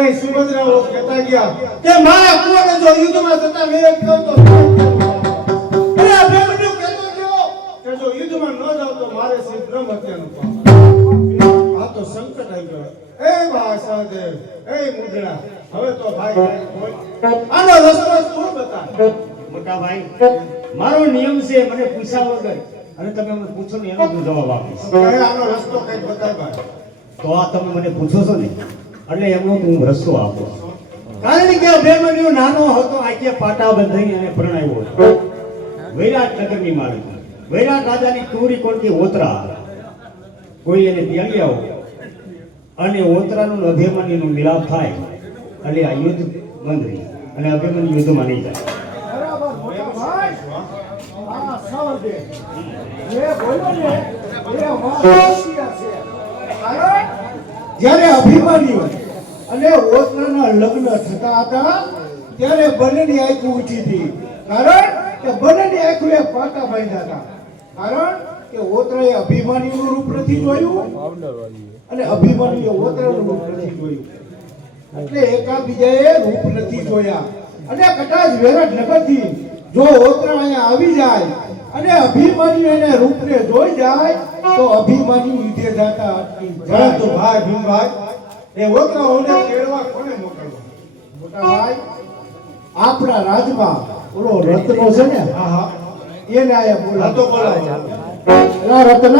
કઈ સુભદ્રાઓ કહેતા ગયા કે મારા કુંવરને જો યુદ્ધમાં જતા મેં કહ્યું તો અરે આ બેવડ્યો કહેતો ગયો કે જો યુદ્ધમાં ન જાવ તો મારે શ્રી બ્રહ્મ હત્યાનું પાપ. આ તો સંકટ આવી ગયો. એ ભાષાદેવ એ મુદ્રા હવે તો ભાઈ આનો રસ્તો તું બતા. મોટા ભાઈ મારો નિયમ છે મને પૂછ્યા વગર અને તમે મને પૂછો ને એનો હું જવાબ આપીશ. આનો રસ્તો કઈ બતાવ ભાઈ. તો આ તમે મને પૂછો છો ને એટલે એમનો હું રસ્તો આપો. કારણ કે અભિમન્યુ નાનો હતો આખે પાટા બંધાઈ અને પરણાવ્યો હતો વૈરાટ નગરની માળી. વૈરાટ રાજાની ટુરી કોણથી ઓતરા કોઈ એને ત્યાં આવો અને ઓતરાનું અભિમન્યુનું મિલાપ થાય એટલે આ યુદ્ધ બંધ રહી અને અભિમન્યુ યુદ્ધમાં નહીં જાય. જ્યારે અભિમાન્યુ અને ઓતરાના લગ્ન થતા હતા ત્યારે બંનેની આંખો ઉઠી હતી. કારણ કે બંનેની આંખોએ પાટા બાંધ્યા હતા. કારણ કે ઓતરાએ અભિમાન્યુનું રૂપ નથી જોયું અને અભિમાન્યુએ ઓતરાનું રૂપ નથી જોયું. એટલે એકાબીજાએ રૂપ નથી જોયા. અને કદાચ વેરાટ નગરથી જો ઓતરા અહીંયા આવી જાય અને અભિમાન્યુ એને રૂપને જોઈ જાય તો અભિમાન્યુ યુદ્ધે જાતા અટકી જાય. પરંતુ ભાઈ ભીમભાઈ એ ઓતરાઓને કેળવા કોને મોકલવા? મોટા ભાઈ આપણા રાજમાં ઓલો રત્નો છે ને એને આયા બોલાવો. રત્ન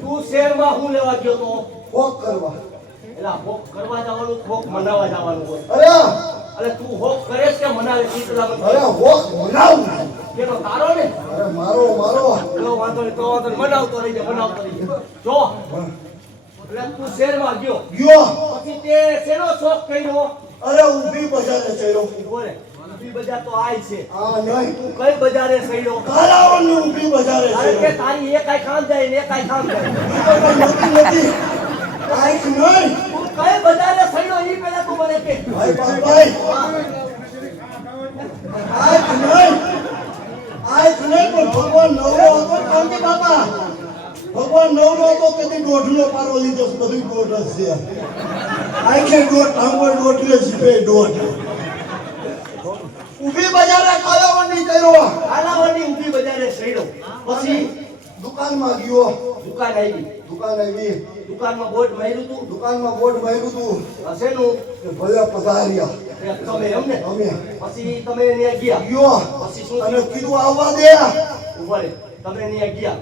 તું શહેરમાં હું લેવા ગયો તો હોક કરવા. એલા હોક કરવા જવાનું હોક મનાવવા જવાનું હોય. અરે તું હોક કરે કે મનાવે ચિત્રા? અરે હોક મનાવ કેનો તારો ને? અરે મારો લો વાંધો નહીં તો વાંધો મનાવતો રહીજે જો એટલે તું શહેરમાં ગયો પછી તે શેનો શોખ કર્યો? અરે ઊભી બજારે ચડ્યો. બોલે ઊભી બજાર તો આય છે. હા નહીં તું કઈ બજારે ચડ્યો? કાલાવડની ઊભી બજારે છે. કે તારી એકાઈ કામ જાય ને એકાઈ કામ જાય નથી આઈ નહીં તું કઈ બજારે ચડ્યો ઈ પહેલા તું મને કે. ભાઈ આઈ નહીં પણ ભગવાન નવરો હતો કાંતિ બાપા. ભગવાન નવરો હતો તેથી દોઢનો પારો લીધો. બધું દોઢ જ છે. આખે દોઢ આંગળ દોઢ લે જીભે દોઢ. ઊભી બજારે કાલાવડની કર્યો. કાલાવડની ઊભી બજારે સડ્યો. પછી દુકાનમાં ગયો. દુકાન આવી. દુકાનમાં બોર્ડ માર્યું તું. હશેનું ભલે પધાર્યા તમે એમને. પછી તમે ત્યાં ગયા. પછી શું તમે કીધું આવવા દે. ઉભા રે તમે ત્યાં ગયા.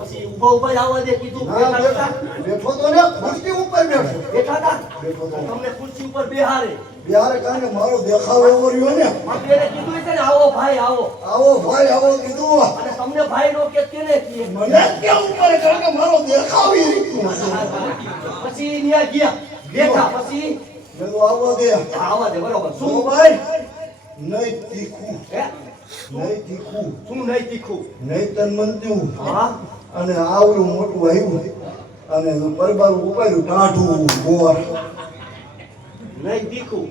પછી ઉભા આવવા દે કીધું. બેઠો તો ને ખુરશી ઉપર બેઠા હતા. તમને ખુરશી ઉપર બેહારે કાને મારો દેખાવ એવો રહ્યો ને. મને કીધું છે ને આવો ભાઈ કીધું. અને તમને ભાઈ નો કે કેને કીએ? મને કેવું પડે કારણ કે મારો દેખાવ એ રીતનો છે. પછી ત્યાં ગયા બેઠા. પછી આવવા દે બરોબર. શું ભાઈ નહીં તીખું નહીં તીખું, શું નહીં તીખું? નહીં તન મનતું, હા અને આવડું મોટું આવ્યું અને પરબારું ઉપાડ્યું ટાઢું બોર. નહીં તીખું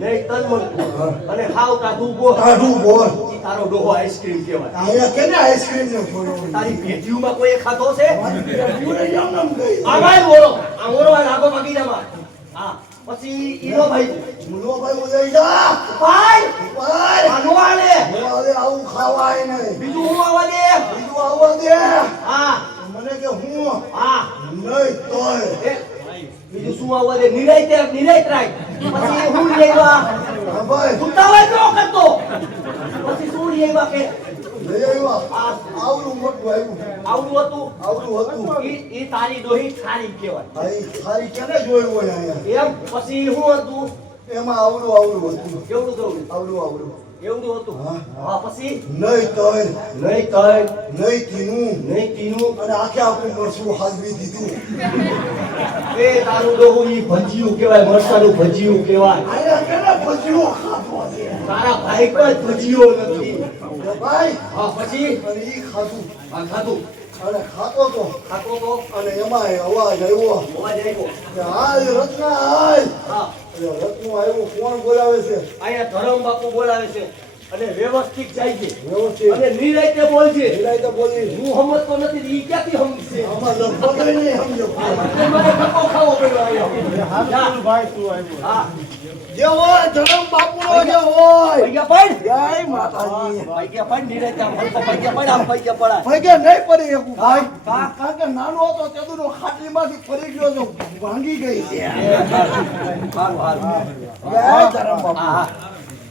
નહીં તનમનતું અને હાવ ટાઢું બોર. ટાઢું બોર. ઈ તારો ડોહો આઈસ્ક્રીમ કહેવાય. અહીંયા કેને આઈસ્ક્રીમ ને ફોડો? તારી ભેટીયુંમાં કોઈએ ખાધો છે? પૂરે જામનામ ગઈ. આવાય ઓરો આ ઓરો આ લાગો બગીચામાં. હા પછી ઈનો ભાઈ મુલો ભાઈ ઉદય જા. ભાઈ ભાઈ આ નો આલે હવે આવું ખાવાય નહીં. બીજું હું આવવા દે. બીજું આવવા દે. હા મને કે હું હા નહીં તોય. એ, બીજું શું આવવા દે? નિરાયતે રાખ. પછી હું લઈ આવ્યા હા ભાઈ ઉતાવળ ન કરતો. પછી શું લઈ આવ્યા કે લઈ આવ્યા. આવડું મોટું આવ્યું. આવડું હતું. આવડું હતું. ઈ તારી ડોહી ખારી કહેવાય. ભાઈ ખાલી કેને જોયું હોય અહીંયા? એમ પછી શું હતું? એમાં આવડું હતું. કેવડું કેવડું આવડું એવડું હતું. હા. હા પછી નહીં તોય નહીં તય નહીં તીનું નહીં તીનું અને આખે આખું મરસું હાલવી દીધું. એ તારું ડોહું ઈ ભજીયું કહેવાય. મરચાનું ભજીયું કહેવાય. અહીંયા કેને ભજીયો ખાધો છે? તારા ભાઈ પર ભજીયો નથી. તો ભાઈ હા પછી અને ઈ ખાધું આ ખાધું અને ખાતો તો ખાતો તો અને એમાં અવાજ આવ્યો અવાજ આવ્યો. કે હાય રત્ના હાય. હા એટલે રત્નું આવ્યું. કોણ બોલાવે છે? અહીંયા ધરમ બાપુ બોલાવે છે અને વ્યવસ્થિત જાય છે વ્યવસ્થિત અને નિરાયતે બોલજે. વિલાઈ તો બોલી. હું સમજતો નથી ઈ ક્યાંથી સમજશે? આમાં લગભગ નહીં સમજો. એટલે મને ધક્કો ખાવો પડ્યો અહીંયા. હા જે હોય ધરમ બાપુનો જે હોય. પૈયા પડ. જય માતાજી. પૈયા પડ નિરાયતે આમ હલકો પૈયા પડ આમ પૈયા પડાય. ભાઈ નહીં પડી શકું ભાઈ. હા. કારણ કે નાનો હતો તેદુનો ખાટલીમાંથી પડી ગયો તો ભાંગી ગઈ છે. હારું હારું. જય ધરમ બાપુ. હા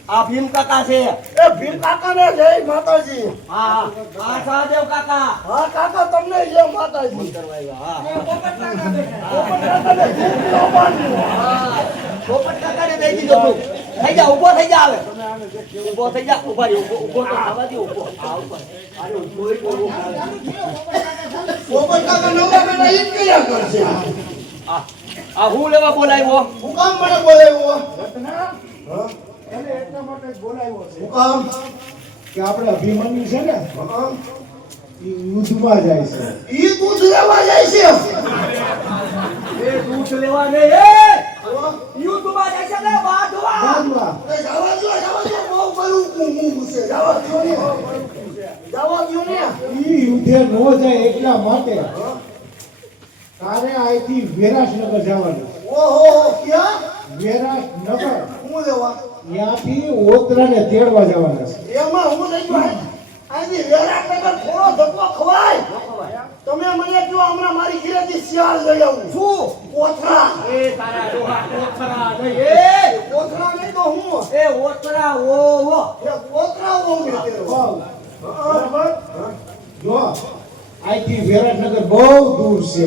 આ ભીમ કાકા છે. એ ભીમ કાકાને જય માતાજી. હા આ સહદેવ કાકા. હા કાકા તમને જય માતાજી. હા કાકાને જીવતો બાંધ્યો. હા પોપટ કાકાને દઈ દીધો તું. થઈ જા ઊભો થઈ જા હવે. ઊભો થઈ જા. ઊભા રહી. ઊભો તો થવા દે. ઊભો આ ઉપર. અરે ઊભો ઈ બોલો. પોપટ કાકા નવા બેટા ઈ જ કર્યા કરશે. આ હું લેવા બોલાવ્યો. હું કામ મને બોલાવ્યો? રત્ના હા? એને એટલા માટે જ બોલાવ્યો છે હું કામ? કે આપણે અભિમન્યુ છે ને હા? એ યુદ્ધમાં જાય છે. ઈ દૂધ લેવા જાય છે. એ દૂધ લેવા ને એ યુદ્ધમાં જાય છે ને બાંધવા. બાંધવા. એ જવા દો, બહુ બળું કુંકુમ છે. જવા દો ને. જવા દો ને. ઈ યુદ્ધે નો જાય એટલા માટે તારે અહીંથી વિરાટનગર જવાનું છે. ઓહો ક્યાં? વિરાટનગર હું લેવા? ત્યાંથી ઓતરાને તેડવા જવાના છે. એમાં હું લઈ ગયો. અહીંથી વેરાટનગર થોડો ધક્કો ખવાય. તમે મને કહો હમણાં મારી ઘરેથી શિયાળ લઈ આવું. શું? કોથળા. એ તારા ડોહા કોથરા નહીં. કોથળા નહીં તો હું. એ ઓતરા ઓ એ કોથળા હું મેળવ્યો. વાવ. બરાબર? જો અહીંથી વિરાટનગર બહુ દૂર છે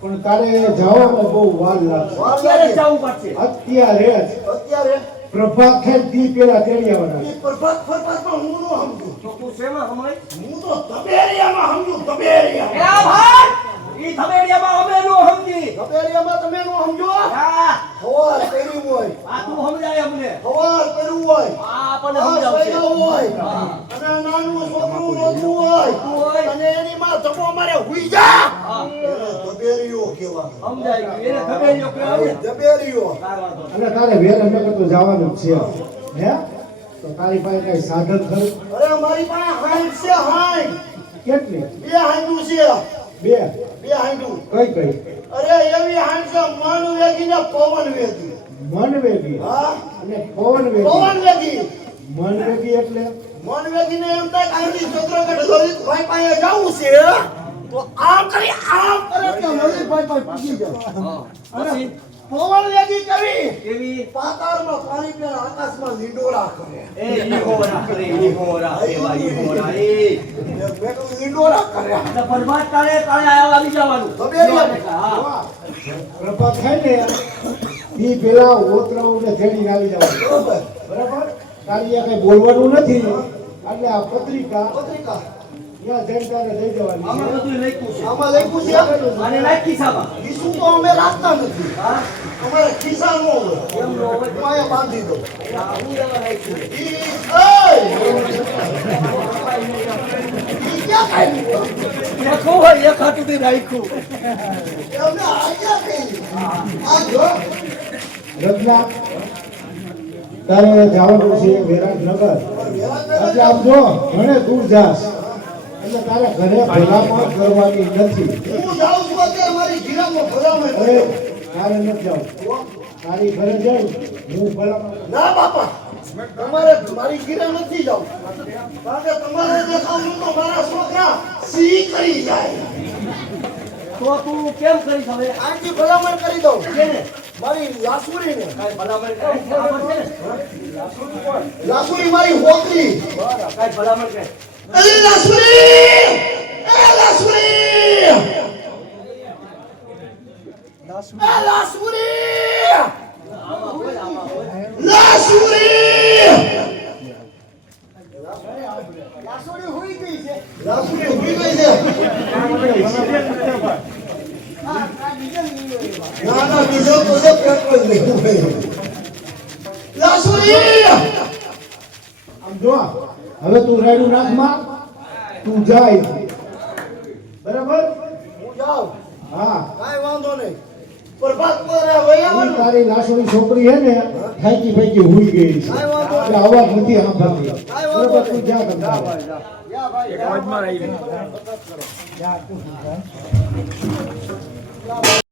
પણ તારે જવામાં બહુ વાર લાગશે. અત્યારે જ જવું પડશે. અત્યારે જ અત્યારે પ્રભાત ખેલ દી પેલા તેડી આવવાના છે. ઈ પ્રભાત ફરભાતમાં હું નો સમજુ. તો તું શેમાં હમાય? હું તો તબેરિયામાં સમજુ. તબેરિયામાં. એ ભાઈ ઈ થમેડિયામાં અમે નો સમજી. તબેરિયામાં તમે નો સમજો. હા હવાર કર્યું હોય. આ તું સમજાય અમને. હવાર કર્યું હોય. આ આપણને આ સમજાવશે. સૈયા હોય. હા. અને નાનું છોકરું રોતું હોય. હોય. અને એની માં ધક્કો મારે હુઈ જા. હા. એને તબેરિયો કહેવાય. સમજાય ગયું. એને થમેડિયો કહેવાય ને. તબેરિયો. કાંઈ વાંધો નહીં. અને તારે વિરાટનગર તો જવાનું જ છે હે તો તારી પાસે કઈ સાધન ખરું? અરે મારી પાસે હાઈટ છે હાઈટ. કેટલી? બે હાઈટું છે. બે? બે હાઈટું. કઈ કઈ? અરે એવી હાઈટ છે મન વેગી ને પવન વેગી. મન વેગી હા અને પવન વેગી. પવન વેગી. મન વેગી એટલે મન વેગી ને એમ થાય કાંઈ ચંદ્રગઢ લલિત ભાઈ પાસે જવું છે તો આમ કરી આમ કરે કે લલિત ભાઈ પાસે પૂછી જાય. હા. પછી પવન વેગી કરી કેવી? પાતાળમાં પાણી પીને આકાશમાં લીંડોળા કરે. એ ઈહોરા કરે. ઈહોરા કેવા ઈહોરા. એ મેં કહ્યું લીંડોળા કરે. એટલે પરમાત કાળે કાળે આવી જવાનું. તબેરિયા. હા. પ્રભાત થાય ને ઈ પેલા ઓતરાઓને તેડીને આવી જવાનું. બરોબર. બરાબર? તારી આ કઈ બોલવાનું નથી એટલે આ પત્રિકા પત્રિકા ત્યાં જઈને તારે લઈ જવાની આમાં છે. બધું લખ્યું છે. આમાં લખ્યું છે અને નાખી સામા. ખિસ્સું તો અમે રાખતા નથી હા અમારે ખિસ્સા ન હોય કેમ નો હોય હું અહીંયા બાંધી દઉં હું એવા રાખ્યું ઈ ક્યાં કાઢ્યું? દેખો હોય એક હાથુથી રાખ્યું એમને આज्ञा કરી. આ જો રત્ના તારે જવાનું છે વિરાટનગર એટલે આમ જો ઘણે દૂર જાસ એટલે તારે ઘરે ભલામણ કરવાની નથી. હું જાઉં છું અત્યારે મારી ગિરામાં ભલામણ અરે કર્યો. તારે નથી જાવ તારી ઘરે જઈ હું ભલામણ ના બાપા તમારે મારી ગિરા નથી જાવ કારણ કે તમારે દેખાવું તો મારા છોકરા સી કરી જાય તો તું કેમ કરીશ હવે આજી ભલામણ કરી દઉં કેને મારી લાસુરીને કાંઈ ભલામણ કર ખબર છે ને લાસુરી મારી હોકરી બરાબર કાંઈ ભલામણ કર અરે લાસુરી એ લાસુરી લાસુરી લાસુરી હુઈ ગઈ છે ના ના બીજો તો છે પેટ્રોલ નહીં લાસુરી આમ જો હવે તું રાડું નાખમાં તું જાય બરાબર હું જાઉં હા કાંઈ વાંધો નહીં પ્રભાત પર વયા ઈ તારી લાસોની છોકરી હે ને થાકી ફાકી હુઈ ગઈ છે કાંઈ વાંધો નહીં. એટલે અવાજ નથી સાંભળતી કાંઈ વાંધો બરાબર તું જા તમ તારે. યા ભાઈ